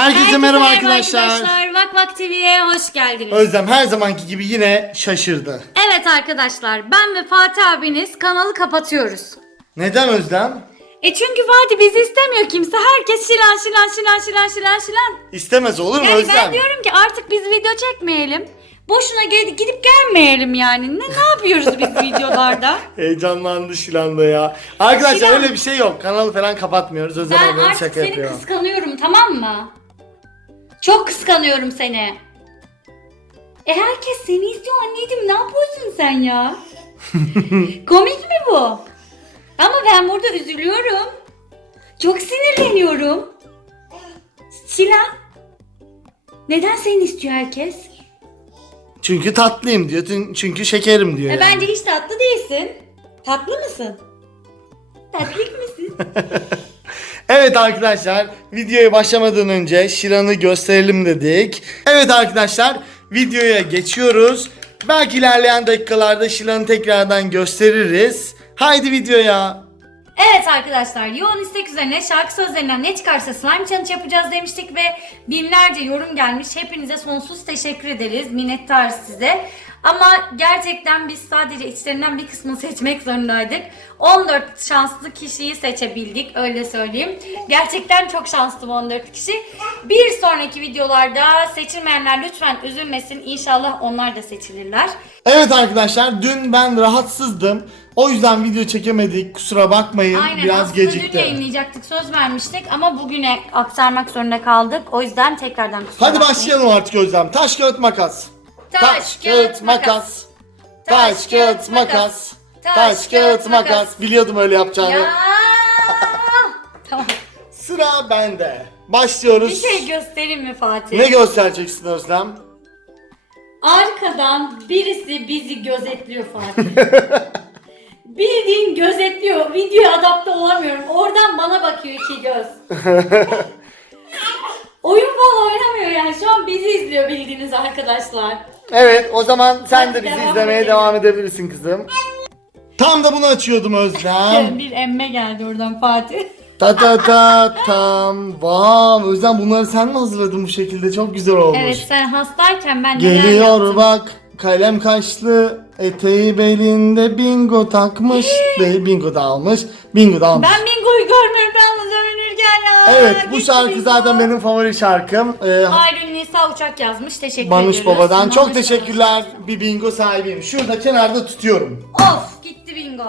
Herkese merhaba arkadaşlar. Vak Vak TV'ye hoş geldiniz. Özlem her zamanki gibi yine şaşırdı. evet arkadaşlar ben ve Fatih abiniz kanalı kapatıyoruz. Neden Özlem? E çünkü Fatih bizi istemiyor kimse. Herkes şilan şilan şilan şilan şilan şilan. İstemez olur mu Yani Özlem? ben diyorum ki artık biz video çekmeyelim. Boşuna gidip, gidip gelmeyelim yani. Ne, ne yapıyoruz biz videolarda? Heyecanlandı Şilan da ya. Arkadaşlar Şilan- öyle bir şey yok. Kanalı falan kapatmıyoruz. Özlem Ben ablanın artık şaka seni yapıyor. kıskanıyorum tamam mı? Çok kıskanıyorum seni. E herkes seni istiyor anneciğim ne yapıyorsun sen ya? Komik mi bu? Ama ben burada üzülüyorum. Çok sinirleniyorum. Şilan. Neden seni istiyor herkes? Çünkü tatlıyım diyor. tün- Çünkü şekerim diyor. E yani. bence hiç tatlı değilsin. Tatlı mısın? Tatlık mısın? Evet arkadaşlar videoya başlamadan önce Şiran'ı gösterelim dedik. Evet arkadaşlar videoya geçiyoruz. Belki ilerleyen dakikalarda Şilan'ı tekrardan gösteririz. Haydi videoya. Evet arkadaşlar yoğun istek üzerine şarkı sözlerinden ne çıkarsa slime challenge yapacağız demiştik ve binlerce yorum gelmiş. Hepinize sonsuz teşekkür ederiz. Minnettarız size. Ama gerçekten biz sadece içlerinden bir kısmını seçmek zorundaydık. 14 şanslı kişiyi seçebildik öyle söyleyeyim. Gerçekten çok şanslı bu 14 kişi. Bir sonraki videolarda seçilmeyenler lütfen üzülmesin. İnşallah onlar da seçilirler. Evet arkadaşlar dün ben rahatsızdım. O yüzden video çekemedik. Kusura bakmayın. Aynen Biraz aslında dün gecikti. yayınlayacaktık söz vermiştik ama bugüne aktarmak zorunda kaldık. O yüzden tekrardan kusura Hadi bakmayın. başlayalım artık Özlem. Taş kağıt makas. Taş, kağıt, makas. Taş kağıt makas. Taş kağıt makas. Biliyordum öyle yapacağını. Ya. tamam. Sıra bende. Başlıyoruz. Bir şey göstereyim mi Fatih? Ne göstereceksin Özlem? Arkadan birisi bizi gözetliyor Fatih. Bildiğin gözetliyor. Videoya adapte olamıyorum. Oradan bana bakıyor iki göz. Oyun falan oynamıyor yani. Şu an bizi izliyor bildiğiniz arkadaşlar. Evet o zaman sen Hadi de bizi devam izlemeye edelim. devam edebilirsin kızım. Tam da bunu açıyordum Özlem. Bir emme geldi oradan Fatih. ta ta ta tam. Vav Özlem bunları sen mi hazırladın bu şekilde? Çok güzel olmuş. Evet sen hastayken ben neler Geliyor yaptım. bak kalem kaşlı eteği belinde bingo takmış değil bingo da almış bingo da almış. Ben Bingo'yu görmüyorum evet bu şarkı zaten benim favori şarkım. Ee, Hayrün Nisa Uçak yazmış. Teşekkür Banuş ediyoruz. babadan çok Banuş teşekkürler bir bingo sahibiyim. Şurada kenarda tutuyorum. Of gitti Bingo.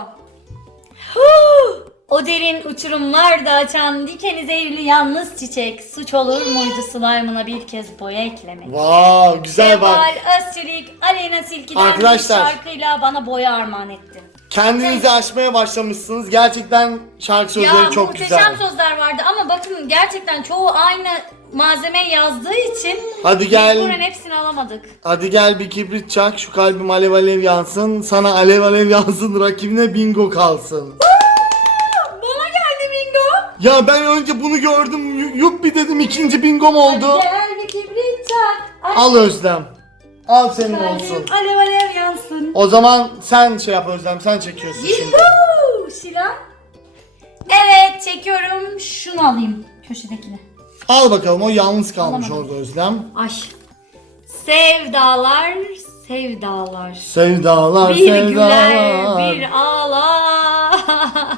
Huu! o derin uçurumlarda açan dikeni zehirli yalnız çiçek suç olur muydu slime'ına bir kez boya eklemek? Vav güzel bak. Seval Özçelik Aleyna Arkadaşlar. bir şarkıyla bana boya armağan etti. Kendinizi aşmaya başlamışsınız. Gerçekten şarkı sözleri ya çok muhteşem güzel. sözler vardı ama bakın gerçekten çoğu aynı malzeme yazdığı için Hadi gel. mecburen hepsini alamadık. Hadi gel bir kibrit çak şu kalbim alev alev yansın. Sana alev alev yansın rakibine bingo kalsın. Bana geldi bingo. Ya ben önce bunu gördüm. yu- Yuppi dedim ikinci bingom oldu. Gel bir kibrit çak. Ay, Al Özlem. Al senin kalbim olsun. Alev alev yansın. O zaman sen şey yap Özlem sen çekiyorsun şimdi. Yuhuu Şilan. Evet çekiyorum. Şunu alayım. Köşedekini. Al bakalım o yalnız kalmış Alamadım. orada Özlem. Ay. Sevdalar, sevdalar. Sevdalar Bir güler, sevdalar. bir ağlar.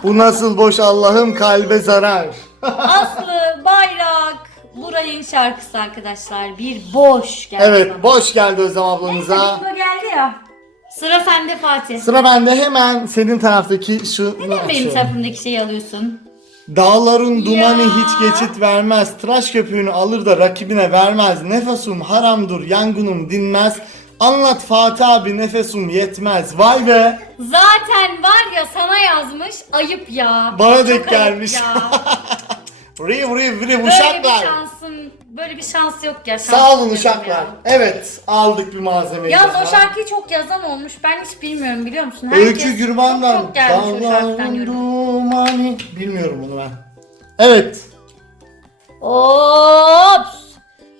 Bu nasıl boş Allah'ım kalbe zarar. Aslı Bayrak burayın şarkısı arkadaşlar. Bir boş geldi. evet bana. boş geldi Özlem Neyse ablanıza. bingo geldi ya. Sıra sende Fatih. Sıra bende hemen senin taraftaki şu Neden benim tarafımdaki şeyi alıyorsun? Dağların dumanı Ya. hiç geçit vermez. Tıraş köpüğünü alır da rakibine vermez. Nefesum haramdur, yangınım dinmez. Anlat Fatih abi nefesum yetmez. Vay be. Zaten var ya sana yazmış ayıp ya. Bana denk ayıp gelmiş. ya. Riv riv riv Böyle bir uşaklar. şansın, böyle bir şans yok ya. Sağ olun şans yok uşaklar. ya. Evet aldık bir malzemeyi. Yalnız o şarkıyı çok yazan olmuş. Ben hiç bilmiyorum biliyor musun? Öykü Gürman'dan. Çok, çok gelmiş o şarkıdan Dağların yorum. dumanı. Bilmiyorum bunu ben. Evet. Ops!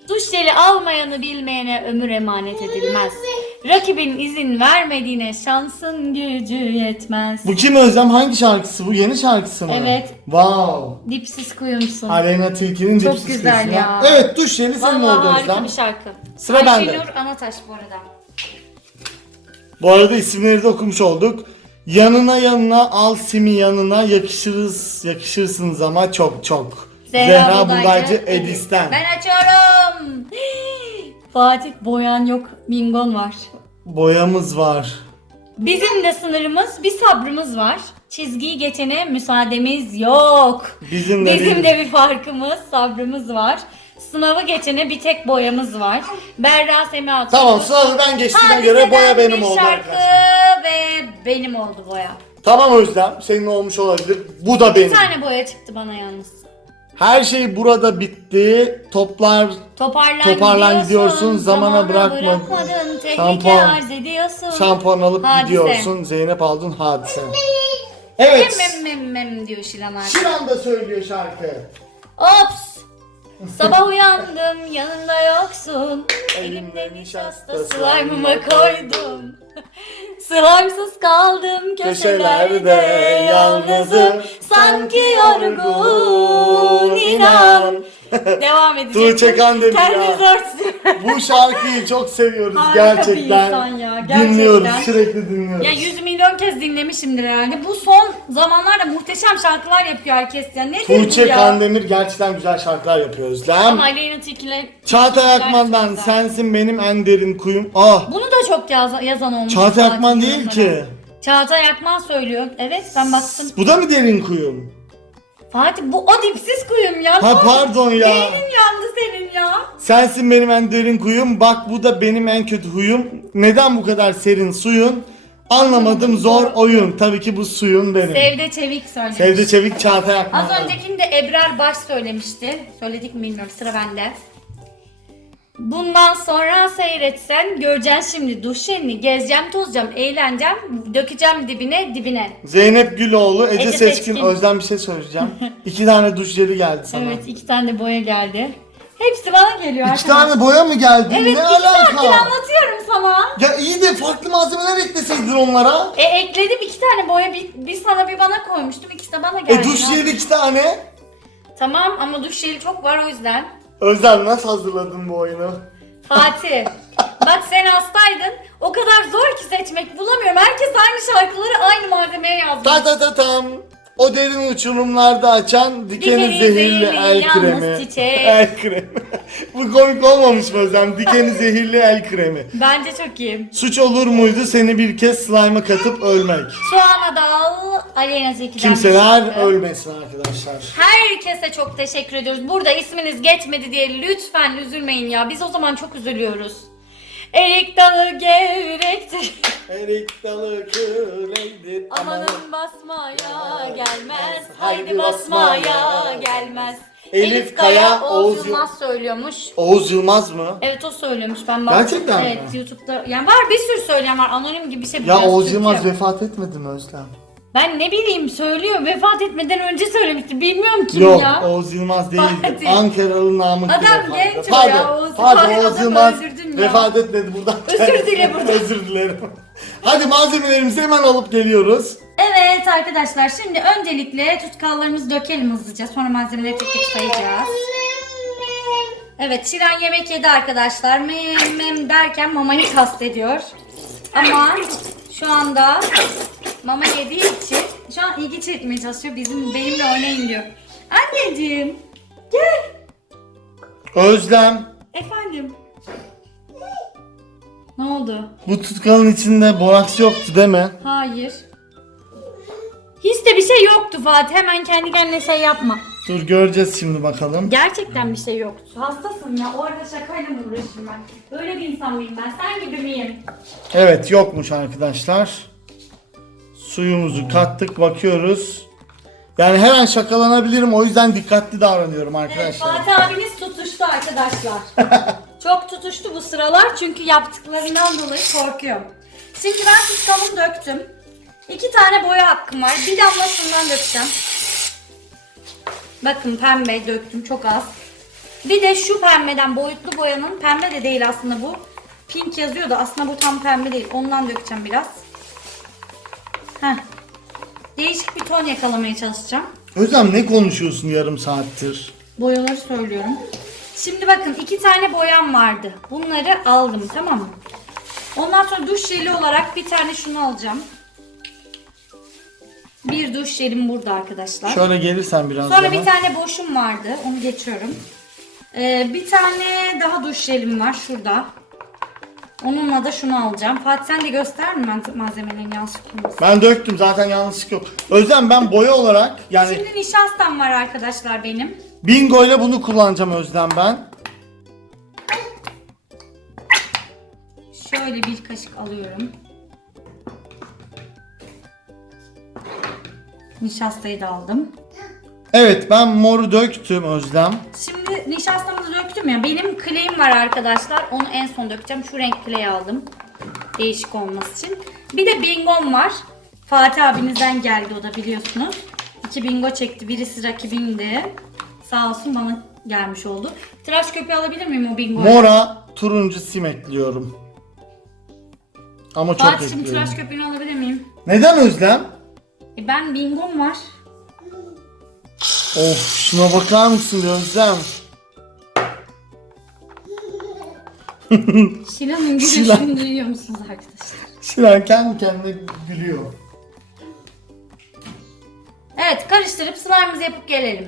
Duş jeli almayanı bilmeyene ömür emanet edilmez. Rakibin izin vermediğine şansın gücü yetmez. Bu kim Özlem? Hangi şarkısı bu? Yeni şarkısı mı? Evet. Wow. Dipsiz kuyumsun. Aleyna Tilki'nin Çok dipsiz güzel kuyusuna. ya. Evet duş jeli senin Vallahi oldu harika Özlem. bir şarkı. Sıra bende. Ayşenur Anataş bu arada. Bu arada isimleri de okumuş olduk. Yanına yanına al simi yanına yakışırız yakışırsınız ama çok çok. Zehra, Bulaycı Edis'ten. Ben açıyorum. Fatih Boyan yok. Mingon var. Boyamız var. Bizim de sınırımız, bir sabrımız var. Çizgiyi geçene müsaademiz yok. Bizim de Bizim bir- de bir farkımız, sabrımız var. Sınavı geçene bir tek boyamız var. Berra Semi atıyor. Tamam sınavı ben geçtiğime göre boya benim oldu şarkı arkadaşlar. ve benim oldu boya. Tamam Özlem senin olmuş olabilir. Bu da benim. Bir tane boya çıktı bana yalnız. Her şey burada bitti. Toplar Toparlan, Toparlan gidiyorsun, zamana zamana bırakma- bırakmadın, tehlike Şampuan. arz ediyorsun. şampuan alıp Hadise. gidiyorsun. Zeynep aldın hadise. Evet. Mem mem mem mem diyor Şilan abi. Şiran da söylüyor şarkı. Ops! Sabah uyandım yanında yoksun. Elimde nişasta slime'ıma koydum. Slime'sız kaldım köşelerde yalnızım. Sanki yorgun, inan. Devam edecek. Tuğçe Kandemir ya. Kendiniz. Bu şarkıyı çok seviyoruz Harika bir gerçekten. insan ya, gerçekten. Dinliyoruz, sürekli dinliyoruz. Ya 100 milyon kez dinlemişimdir herhalde. Bu son zamanlarda muhteşem şarkılar yapıyor herkes ya. Nedir Tuğçe ya? Kandemir gerçekten güzel şarkılar yapıyor Özlem. Ama Aleyna Tilki'yle... Çağatay Akman'dan güzel. sensin benim en derin kuyum. Ah Bunu da çok yaz- yazan olmuş. Çağatay Akman değil yorumlara. ki. Çağatay Akman söylüyor. Evet ben baktım. Bu da mı derin kuyum? Fatih bu o dipsiz kuyum ya. Ha pardon ya. Beynin yandı senin ya. Sensin benim en derin kuyum. Bak bu da benim en kötü huyum. Neden bu kadar serin suyun? Anlamadım zor oyun. Tabii ki bu suyun benim. Sevde Çevik söylemiş. Sevde Çevik Çağatay Akman. Az öncekinde Ebrar Baş söylemişti. Söyledik mi bilmiyorum sıra bende. Bundan sonra seyretsen göreceksin şimdi duş jelini gezeceğim tozacağım eğleneceğim dökeceğim dibine dibine. Zeynep Güloğlu, Ece, Ece Seçkin, Seçkin. Özlem bir şey söyleyeceğim. İki tane duş jeli geldi sana. Evet iki tane boya geldi. Hepsi bana geliyor İki arkadaşlar. tane boya mı geldi? Evet ne iki saattir alaka? anlatıyorum sana. Ya iyi de farklı malzemeler ekleseydin onlara. E ekledim iki tane boya bir, bir sana bir bana koymuştum ikisi de bana geldi. E duş jeli iki tane. Tamam ama duş jeli çok var o yüzden. Özlem nasıl hazırladın bu oyunu? Fatih bak sen hastaydın o kadar zor ki seçmek bulamıyorum. Herkes aynı şarkıları aynı malzemeye yazmış. Ta ta ta tam. O derin uçurumlarda açan dikeni Dikeni zehirli zehirli el yalnız kremi. çiçek. El kremi. Bu komik olmamış mı Özlem? Dikeni zehirli el kremi. Bence çok iyi. Suç olur muydu seni bir kez slime'a katıp ölmek? Soğana dal Aleyna Zeki'den Kimseler ölmesin arkadaşlar. Herkese çok teşekkür ediyoruz. Burada isminiz geçmedi diye lütfen üzülmeyin ya. Biz o zaman çok üzülüyoruz. Erik dalı gevrektir. Erik dalı köleydir. Amanın basmaya gelmez. Haydi basmaya gelmez. Elif Kaya, Oğuz Oğuz Yıl- Yılmaz söylüyormuş. Oğuz Yılmaz mı? Evet o söylüyormuş ben baktım. Gerçekten mi? Evet YouTube'da yani var bir sürü söyleyen var anonim gibi bir şey. Ya biraz Oğuz Türkçe. Yılmaz vefat etmedi mi Özlem? Ben ne bileyim söylüyor vefat etmeden önce söylemişti bilmiyorum kim Yok ya. Oğuz Yılmaz değil. Fatih. Ankaralı Namık Adam genç o ya, Oğuz- Pardon Oğuz adamı Yılmaz ya. vefat etmedi buradan. Özür dile buradan. Özür dilerim. Hadi malzemelerimizi hemen alıp geliyoruz. Evet arkadaşlar şimdi öncelikle tutkallarımızı dökelim hızlıca sonra malzemeleri tek tek sayacağız. Evet Şiren yemek yedi arkadaşlar. Mem mem derken mamayı kastediyor. Ama şu anda mama yediği için şu an ilgi çekmeye çalışıyor. Bizim benimle oynayın diyor. Anneciğim gel. Özlem, Efendim. Ne oldu? bu tutkalın içinde boraks yoktu değil mi? Hayır. Hiç de bir şey yoktu Fatih. Hemen kendi kendine şey yapma. Dur göreceğiz şimdi bakalım. Gerçekten bir şey yoktu. Hastasın ya. O arada şakayla mı uğraşayım ben? Böyle bir insan mıyım ben? Sen gibi miyim? Evet yokmuş arkadaşlar. Suyumuzu kattık bakıyoruz. Yani her an şakalanabilirim o yüzden dikkatli davranıyorum Evet, arkadaşlar. Fatih abiniz tutuştu arkadaşlar. Çok tutuştu bu sıralar çünkü yaptıklarından dolayı korkuyorum. Şimdi ben tutkalımı döktüm. İki tane boya hakkım var. Bir damla şundan dökeceğim. Bakın pembe döktüm çok az. Bir de şu pembeden boyutlu boyanın pembe de değil aslında bu. pink yazıyor da aslında bu tam pembe değil. Ondan dökeceğim biraz. Heh. Değişik bir ton yakalamaya çalışacağım. Özlem ne konuşuyorsun yarım saattir? Boyaları söylüyorum. Şimdi bakın iki tane boyam vardı. Bunları aldım tamam mı? Ondan sonra duş jeli olarak bir tane şunu alacağım. Bir duş jelim burada arkadaşlar. Şöyle gelirsen biraz Sonra bir tane boşum vardı. Onu geçiyorum. Ee, bir tane daha duş jelim var şurada. Onunla da şunu alacağım. Fatih sen de göster mi malze- malzemelerini yanlışlık olmasın. Ben döktüm zaten yanlışlık yok. Özlem ben boya olarak yani Şimdi nişastam var arkadaşlar benim. bingo ile bunu kullanacağım Özlem ben. Şöyle bir kaşık alıyorum. Nişastayı da aldım. Evet ben moru döktüm Özlem. Şimdi nişastamızı döktüm ya. Benim clay'im var arkadaşlar. Onu en son dökeceğim. Şu renk clay aldım. Değişik olması için. Bir de bingom var. Fatih abinizden geldi o da biliyorsunuz. İki bingo çekti. Birisi rakibimdi. Sağ olsun bana gelmiş oldu. Tıraş köpüğü alabilir miyim o bingoyu? Mora turuncu sim ekliyorum. Ama çok Fatih'cim ekliyorum. tıraş köpüğünü alabilir miyim? Neden Özlem? E ben bingom var. Of şuna bakar mısın Özlem? Şilan'ın Şilan. gülüşünü duyuyor musunuz arkadaşlar? Şilan kendi kendine gülüyor. Evet karıştırıp slime'ımızı yapıp gelelim.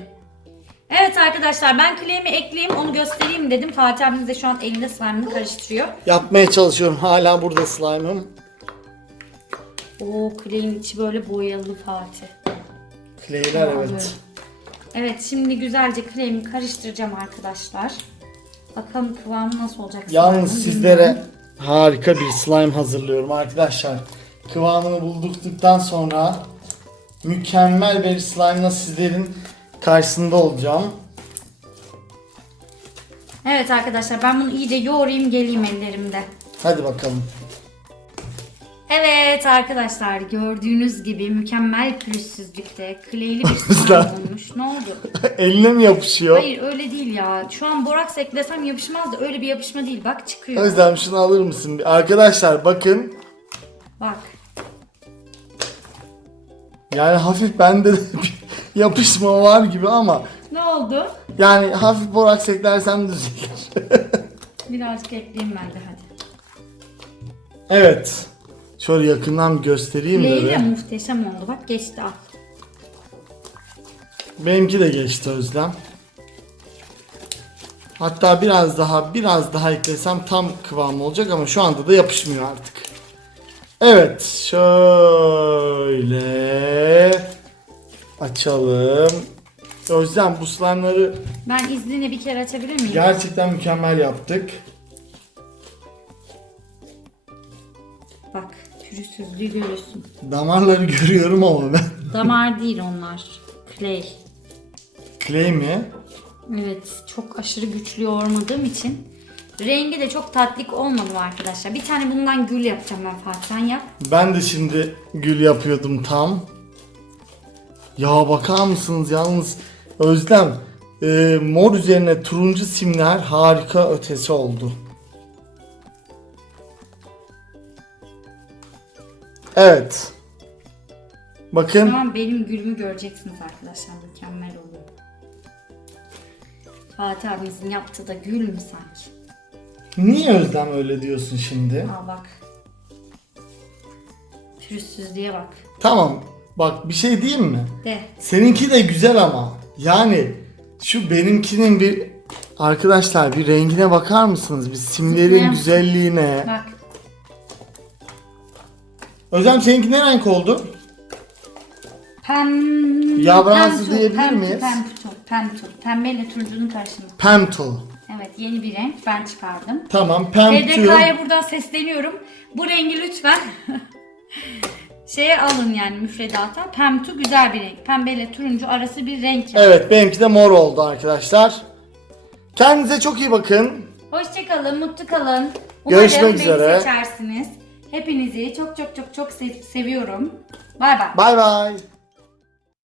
Evet arkadaşlar ben clay'imi ekleyeyim onu göstereyim dedim. Fatih abimiz de şu an elinde slime'ını karıştırıyor. Yapmaya çalışıyorum hala burada slime'ım. Oo clay'in içi böyle boyalı Fatih. Tamam, evet. Evet şimdi güzelce clay'imi karıştıracağım arkadaşlar. Bakalım kıvamı nasıl olacak. Yalnız slime'ın sizlere bilmiyorum. harika bir slime hazırlıyorum arkadaşlar. Kıvamını bulduktan sonra mükemmel bir slime'la sizlerin karşısında olacağım. Evet arkadaşlar ben bunu iyice yoğurayım geleyim ellerimde. Hadi bakalım. Evet arkadaşlar gördüğünüz gibi mükemmel pürüzsüzlükte clay'li bir slime olmuş. Ne oldu? Eline mi yapışıyor? Hayır öyle değil ya. Şu an boraks eklesem yapışmaz da öyle bir yapışma değil. Bak çıkıyor. Özlem şunu alır mısın? Arkadaşlar bakın. Bak. Yani hafif bende de bir yapışma var gibi ama Ne oldu? yani hafif boraks eklersem düzelir. Birazcık ekleyeyim ben de hadi. evet. Şöyle yakından göstereyim de. De bir. muhteşem oldu. Bak geçti al. Benimki de geçti Özlem. Hatta biraz daha biraz daha eklesem tam kıvam olacak ama şu anda da yapışmıyor artık. Evet şöyle açalım. Özlem bu slime'ları Ben izninle bir kere açabilir miyim? gerçekten mükemmel yaptık. Pürüzsüzlüğü görüyorsun. Damarları görüyorum ama ben. Damar değil onlar. Clay. Clay mi? Evet çok aşırı güçlü yoğurmadığım için. Rengi de çok tatlık olmadı arkadaşlar. Bir tane bundan gül yapacağım ben Fatih. Sen yap. Ben de şimdi gül yapıyordum tam. Ya bakar mısınız yalnız Özlem e, mor üzerine turuncu simler harika ötesi oldu. Evet. Bakın Tamam benim gülümü göreceksiniz arkadaşlar. Mükemmel oluyor. Fatih abimizin yaptığı da gül mü sanki? niye Özlem öyle diyorsun şimdi? Al bak. Pürüzsüzlüğe bak. Tamam bak bir şey diyeyim mi? De. Seninki de güzel ama. Yani şu benimkinin bir arkadaşlar bir rengine bakar mısınız? Bir simlerin Zıplayan- güzelliğine. Bak. Özlem seninki ne renk oldu? Pem... Yavransı pemtu, diyebilir miyiz? Pemtu, pemtu. Pembeyle turuncunun karışımı. Pemto. Evet yeni bir renk ben çıkardım. Tamam Pemto. TDK'ya buradan sesleniyorum. Bu rengi lütfen şeye alın yani müfredata. Pemtu güzel bir renk. Pembeyle turuncu arası bir renk. yani. Evet benimki de mor oldu arkadaşlar. Kendinize çok iyi bakın. Hoşçakalın, mutlu kalın. Görüşmek Umarım üzere. beni seçersiniz. Hepinizi çok çok çok çok sev- seviyorum. Bay bay. Bay bay.